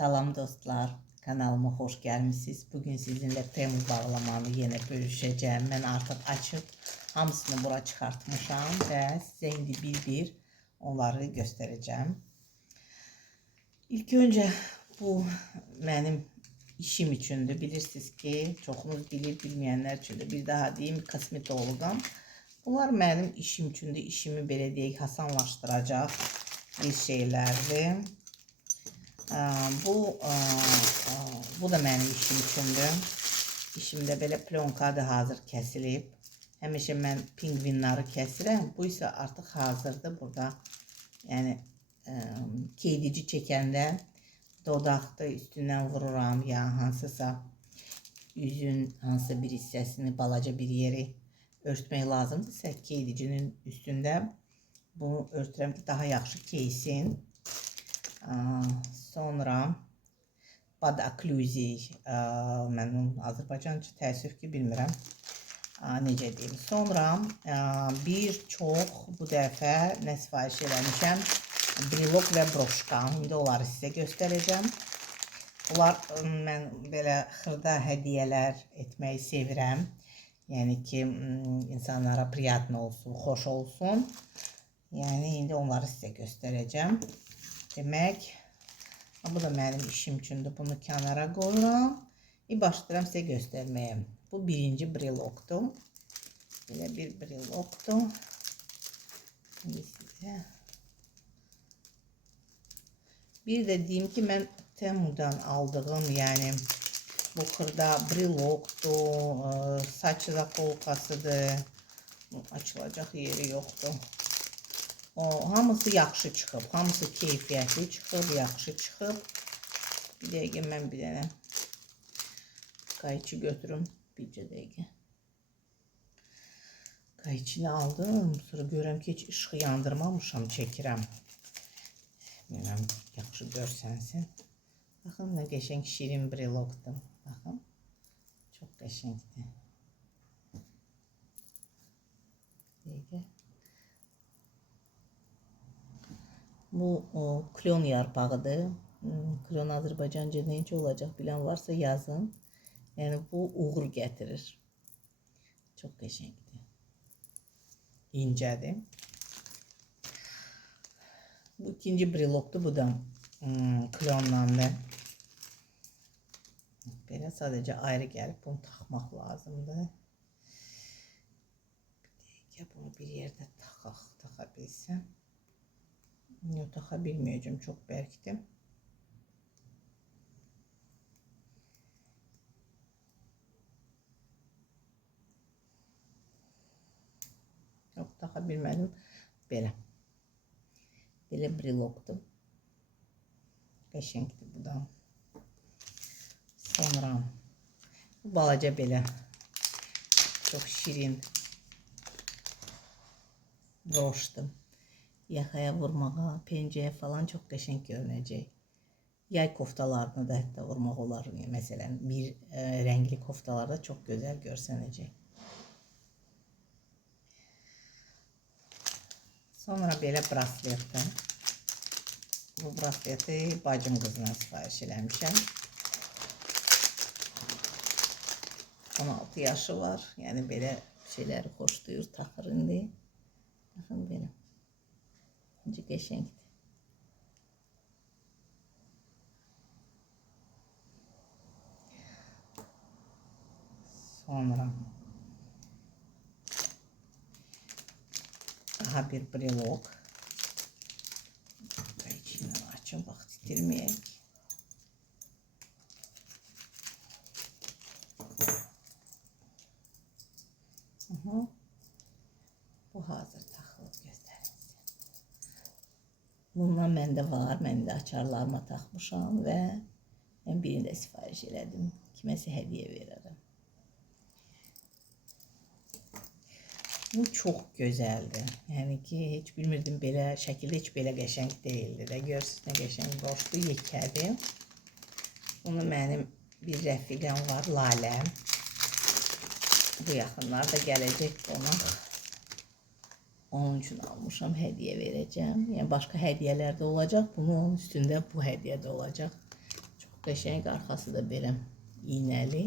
Salam dostlar, kanalıma hoş gelmişsiniz. Bugün sizinle Temu bağlamanı yine bölüşeceğim. Ben artık açıp hamısını bura çıkartmışam ve size indi bir onları göstereceğim. İlk önce bu benim işim içindi. Bilirsiniz ki çoxunuz bilir, bilmeyenler için de bir daha diyeyim, kosmetologam. Bunlar benim işim içindi. İşimi belə deyək, hasanlaşdıracaq bir şeylerdi. Bu da benim işim içindir. İşimdə belə plonkadır, hazır kəsilib. Həmişə mən pingvinləri kəsirəm. Bu isə artıq hazırdır burada. Yəni keydici çəkəndə dodaqda üstündən vururam ya hansısa üzün hansısa bir hissəsini, balaca bir yeri örtmək lazımdırsa keydicinin üstündə bunu örtürəm ki daha yaxşı keysin. Sonra bad okkluziya, mən Azərbaycanca təəssüf ki bilmirəm necə deyim. Sonra bir çox bu dəfə nə sifariş eləmişəm, brilok və broşka. İndi onları sizə göstərəcəm. Bunlar mən belə xırda hədiyyələr etməyi sevirəm. Yəni ki insanlara priyatno olsun, xoş olsun. Yəni indi onları sizə göstərəcəm. Demək, bu da benim işim içindir. Bunu kenara qoyuram. Başlayıram sizə göstərməyə. Bu birinci brilokdur. Belə bir brilokdur. Şimdi sizə bir de deyim ki mən Temu'dan aldığım yani bu xırda brilokdur, saç zakolkasıdır. Açılacaq yeri yoxdur. Hamısı yaxşı çıxıb, hamısı keyfiyyətli çıxıb, yaxşı çıxıb. Bir dəqiqə mən bir dənə qayçı götürüm, bircə dəqiqə. Qayçını aldım, sonra görürəm ki heç işığı yandırmamışam, çəkirəm. Bilmirəm, yaxşı görsənsin. Baxın, nə qəşəng şirin brilokdur. Baxın, çox qəşəngdir. Dəqiqə. Bu klon yarpağıdır. Klon Azərbaycanca necə olacaq bilən varsa yazın. Yəni bu uğur gətirir. Çox qəşəngdir. İncədir. Bu ikinci brilokdur. Bu da klonlandı. Belə sadəcə ayrı gəlib bunu taxmaq lazımdır. Bir dəqiqə bunu bir yerdə taxa bilsəm. Yok, taxa bilməyəcəm, çox bərkdir. Yox, taxa bilmədim. Belə. Belə brilokdur. Qəşəngdir bu da. Sonra bu balaca belə. Çox şirin broşdur. Yaxaya vurmağa, pencəyə falan çox qəşəng görünəcək. Yay koftalarını da hətta vurmaq olar. Məsələn, bir rəngli koftalarda çox gözəl görsənəcək. Sonra belə brasletdir. Bu brasleti bacım qızına sifariş eləmişəm. 16 yaşı var. Yəni belə şeyləri xoşlayır, taxır indi. Baxın belə. Necə qəşəngdir. Sonra daha bir brilok. İçini açın, vaxt itirməyək. Bu hazır taxılıb göstərilsin. Bundan məndə var, mən də açarlarıma taxmışam və mən birini də sifariş elədim. Kiməsə hədiyyə verərəm. Bu çox gözəldir. Yəni ki, heç bilmirdim belə şəkildə heç belə qəşəng deyildi də. Görürsünüz nə qəşəng boşdur, yekədir. Bunu mənim bir rəfiqəm var, Lalə. Bu yaxınlarda gələcək qonaq. Onun üçün almışam, hədiyyə verəcəm. Yəni başqa hədiyyələr də olacaq. Bunun üstündə bu hədiyyə də olacaq. qəşəng, arxası da belə iynəli.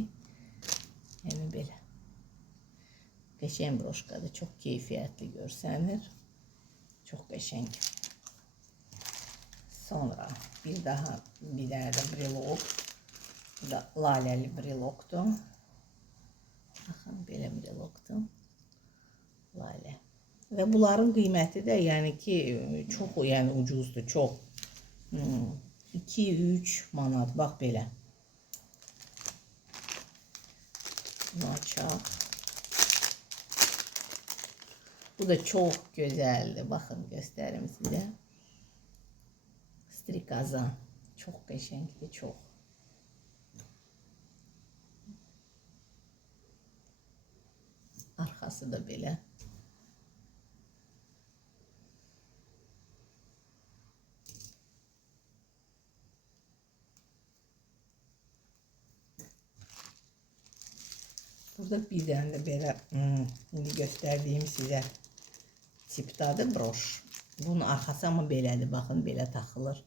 Yəni belə. Qəşəng broşkadır. Çox keyfiyyətli görsənir. Çox qəşəng. Sonra bir dənə də brilok. Bu da laləli brilokdur. Baxın, belə brilokdur. Lalə. Və bunların qiyməti də yəni ki, çox yəni ucuzdur, çox. 2-3 manat, bax belə. Bunu açaq. Bu da çox gözəldir. Baxın, göstərim sizə. Strikaza. Çox qəşəngdir, çox. Arxası da belə. Burada bir dənə də belə indi göstərdiyim sizə tipdadır broş. Bunun arxası amma belədir. Baxın, belə taxılır.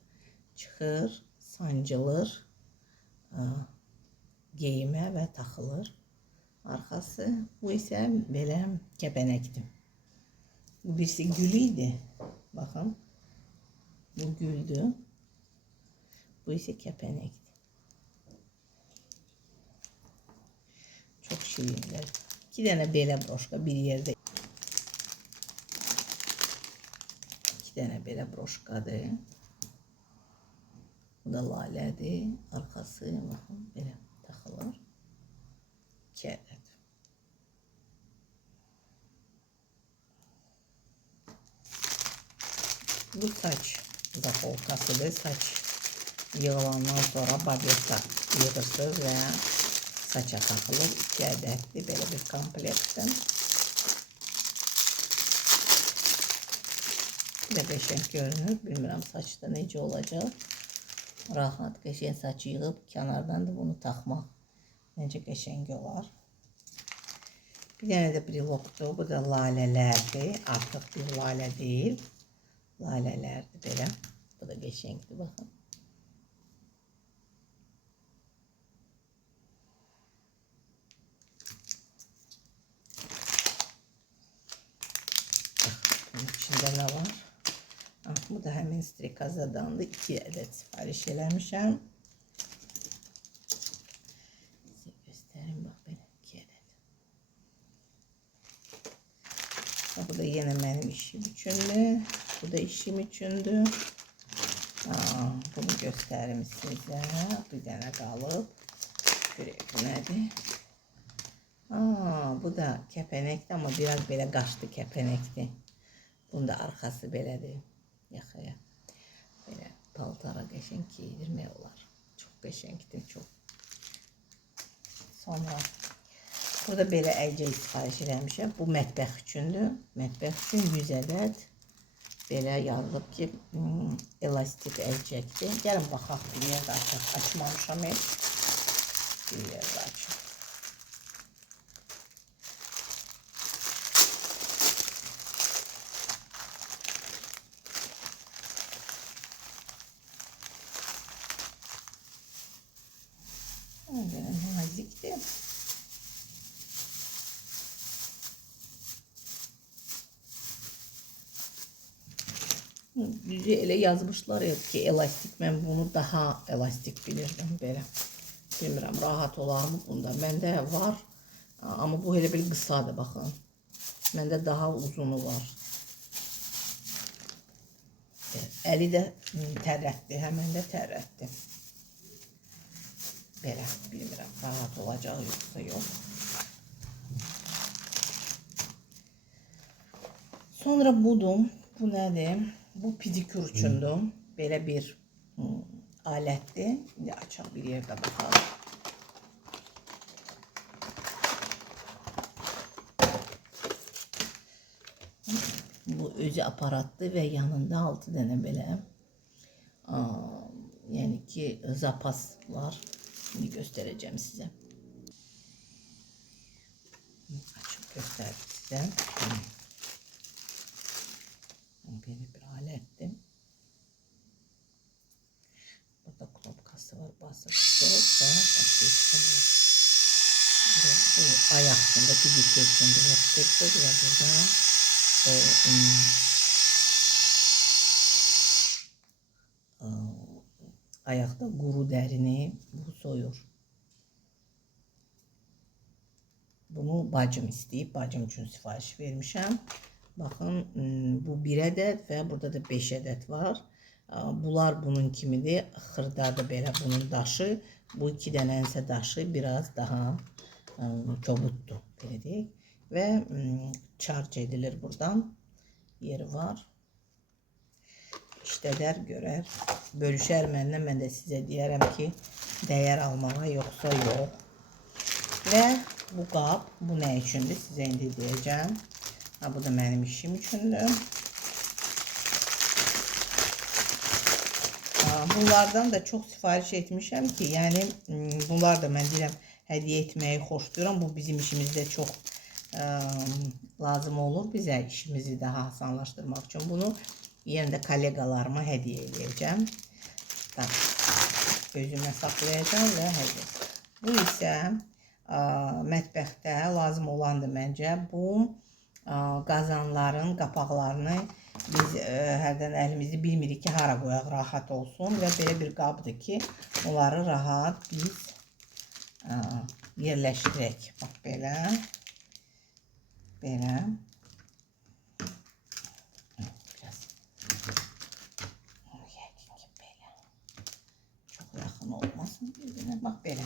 Çıxır, sancılır. Geyimə və taxılır. Arxası. Bu isə belə kəpənəkdir. Bu birisi gül idi. Baxın. Bu güldür. Bu isə kəpənəkdir. Çok şirinler. 2 dənə belə broşka bir yerde. 2 dənə belə broşkadır. Bu da lalədir. Arxası baxın belə taxılır. 2 ədəd. Bu saç zafolkasıdır. Saç yığılandan sonra babetta yığırsınız və saça taxılır. 2 ədəddir belə bir komplektdir. Və qəşəng görünür. Bilmirəm saçda necə olacaq. Rahat qəşəng saç yığıb kənardan da bunu taxmaq necə qəşəng olar. Bir dənə də brilokdur. Bu da lalələrdir. Artıq bir lalə deyil. Lalələrdir belə. Bu da qəşəngdir, baxın. Bunun içində nə var? Bu da həmin strikazadandır. 2 ədəd sifariş eləmişəm. Sizə göstərim, bax belə 2 ədəd. Bu da yenə mənim işim üçündür. Bu da işim üçündür. Bunu göstərim sizə. Bir dənə qalıb. Görək bu nədir? Bu da kəpənəkdir, amma biraz belə qaşlı kəpənəkdir. Bunun da arxası belədir. Yaxaya. Belə paltara qəşəng giydirmək olar. Çox qəşəngdir, çox. Sonra burada belə əlcək sifariş eləmişəm. Bu mətbəx üçündür. Mətbəx üçün 100 ədəd. Belə yazılıb ki, elastik əlcəkdir. Gəlin baxaq, bir yerdə açaq. Açmamışam heç. Bir yerdə açaq. Belə nazikdir. Düzü elə yazmışlar ya ki, elastik. Mən bunu daha elastik bilirdim belə. Bilmirəm, rahat olar mı bunda? Məndə var. Amma bu elə bir qısadır, baxın. Məndə daha uzunu var. Əli də tərrətdir, həmən də tərrətdir. Belə, bilmirəm, rahat olacaq yoxsa yox. Sonra budur. Bu nədir? Bu pedikür üçündür. Belə bir alətdir. İndi açaq bir yerdə baxaq. Bu özü aparatdır və yanında 6 dənə belə yəni ki, zapas var. Şimdi göstereceğim size. Açıp gösterdim size. Böyle bir alettim. Burada knopkası var. Basıp soğuksa başlayalım. Bu ayak üstünde bir köşesinde yapıştırdık ve burada o ayakta quru dərini bu soyur. Bunu bacım istəyib, bacım üçün sifariş vermişəm. Baxın, bu 1 ədəd və burada da 5 ədəd var. Bunlar bunun kimidir. Xırdadır belə bunun daşı. Bu 2 dənənin daşı biraz daha kobuddur, belə deyək. Və charge edilir buradan. Yeri var. İşlədər, görər. Bölüşər məndən, mən də sizə deyərəm ki, dəyər almağa yoxsa yox. Və bu qab, bu nə üçündür? Sizə indi deyəcəm. Bu da mənim işim üçündür. Bunlardan da çox sifariş etmişəm ki, yəni bunlar da mən deyirəm, hədiyyə etməyi xoşlayıram. Bu bizim işimizdə çox lazım olur bizə, işimizi daha asanlaşdırmaq üçün. Bunu yenə də kollegalarıma hədiyyə edəcəm. Özümə saxlayacağım və hədiyyə. Bu isə mətbəxdə lazım olandır məncə. Bu qazanların qapaqlarını biz hərdən əlimizi bilmirik ki, hara qoyaq, rahat olsun. Və belə bir qabdır ki, onları rahat biz yerləşdirək. Bax, belə. Belə. Çox yaxın olmasın. Bax, belə.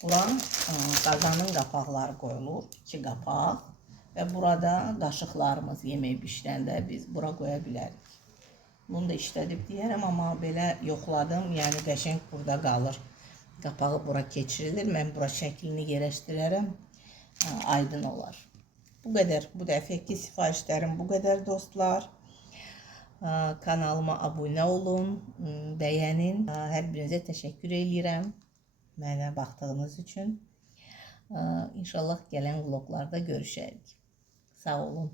Bura qazanın qapaqları qoyulur, 2 qapaq və burada qaşıqlarımız yemək bişirəndə biz bura qoya bilərik. Bunu da işlədib deyərəm, amma belə yoxladım, yəni qəşəng burada qalır. Qapağı bura keçirilir, mən bura şəklini yerləşdirərəm, aydın olar. Bu qədər, bu dəfəki sifarişlərim bu qədər dostlar. Kanalıma abunə olun, bəyənin. Hər birinizə təşəkkür edirəm. Mənə baxdığınız üçün. İnşallah gələn vloglarda görüşərik. Sağ olun.